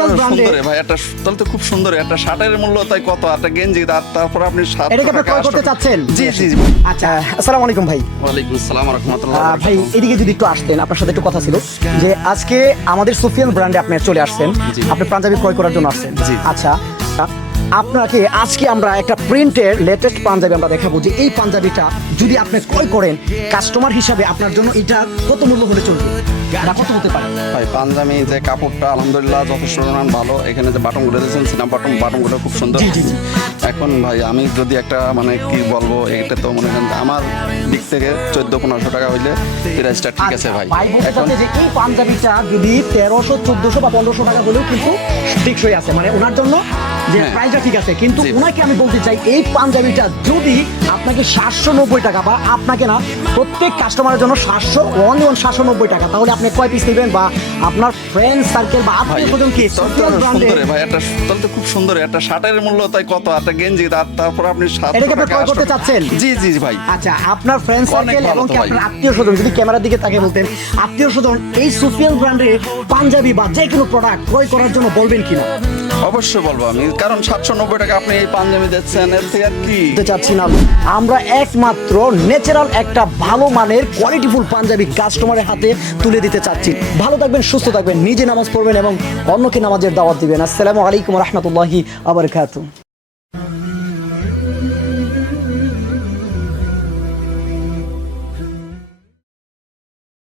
সুফিয়ান ব্র্যান্ডে সুন্দর ভাই, একটা তাহলে তো খুব সুন্দর। একটা শার্টের মূল্য তাই কত, একটা গেঞ্জি তারপর আপনি এটা কি আপনি ক্রয় করতে চাচ্ছেন? জি জি। আচ্ছা, আসসালামু আলাইকুম ভাই। ওয়ালাইকুম আসসালাম ওয়া রাহমাতুল্লাহি ওয়া ভাই বারাকাতুহু। এদিকে যদি একটু আসতেন, আপনার সাথে একটু কথা ছিল যে আজকে আমাদের সুফিয়ান ব্র্যান্ডে আপনি চলে আসছেন, জি। আপনি পাঞ্জাবি ক্রয় করার জন্য আসছেন। জি। আচ্ছা, আপনাকে আজকে আমরা একটা প্রিন্টের লেটেস্ট পাঞ্জাবি আমরা দেখাবো যে এই পাঞ্জাবিটা যদি আপনি ক্রয় করেন কাস্টমার হিসাবে আপনার জন্য এটা কত মূল্য হলে চলবে না কত হতে পারে? ভাই পাঞ্জাবি যে কাপড়টা আলহামদুলিল্লাহ যথেষ্ট মান ভালো। এখানে যে বাটনগুলো দিয়েছেন সিনাম বাটনগুলো খুব সুন্দর। জি, জি, জি। এখন ভাই আমি যদি একটা মানে কি বলবো, এটা তো মনে করেন আমার দিক থেকে 1400-1500 টাকা হইলে প্রাইসটা ঠিক আছে ভাই। ভাই বলতে এখন চাচ্ছে যে এই পাঞ্জাবিটা যদি 1300, 1400 বা 1500 টাকা হলেও কিন্তু টেকসই আছে, মানে ওনার জন্য যে হ্যাঁ। প্রাইসটা ঠিক আছে। কিন্তু জি। ওনাকে আমি বলতে চাই এই পাঞ্জাবিটা যদি আপনাকে 790 টাকা বা আপনাকে না প্রত্যেক কাস্টমারের জন্য 790 টাকা, তাহলে আপনি কয় পিস নেবেন বা আপনার ফ্রেন্ড সার্কেল বা ভাই আত্মীয় স্বজন কি সুফিয়ান ব্র্যান্ডে সুন্দর ভাই, একটা তাহলে তো খুব সুন্দর। একটা শার্টের মূল্য তাই কত, একটা গেঞ্জি তারপর আপনি এটা কি 700 আপনি টাকা ক্রয় করতে 800 চাচ্ছেন? জি জি ভাই। আচ্ছা, আপনার ফ্রেন্ড অনেক সার্কেল ভালো এবং তো কি ভাই। আপনার আত্মীয় স্বজন যদি ক্যামেরার দিকে তাকিয়ে বলতেন আত্মীয় স্বজন এই সুফিয়ান ব্র্যান্ডের পাঞ্জাবি বা যে কোনো প্রোডাক্ট ক্রয় করার জন্য বলবেন কিনা? অবশ্যই বলবো আমি, কারণ 790 টাকা আপনি এই পাঞ্জাবি দিচ্ছেন, এর থেকে আর কি। বলতে চাচ্ছি না, আমরা একমাত্র ন্যাচারাল একটা ভালো মানের কোয়ালিটিফুল পাঞ্জাবি কাস্টমারের হাতে তুলে দিতে চাচ্ছি। ভালো থাকবেন, সুস্থ থাকবেন, নিজে নামাজ পড়বেন এবং অন্যকে নামাজের দাওয়াত দিবেন। আসসালামু আলাইকুম রহমতুল্লাহি আবরকাতুহু।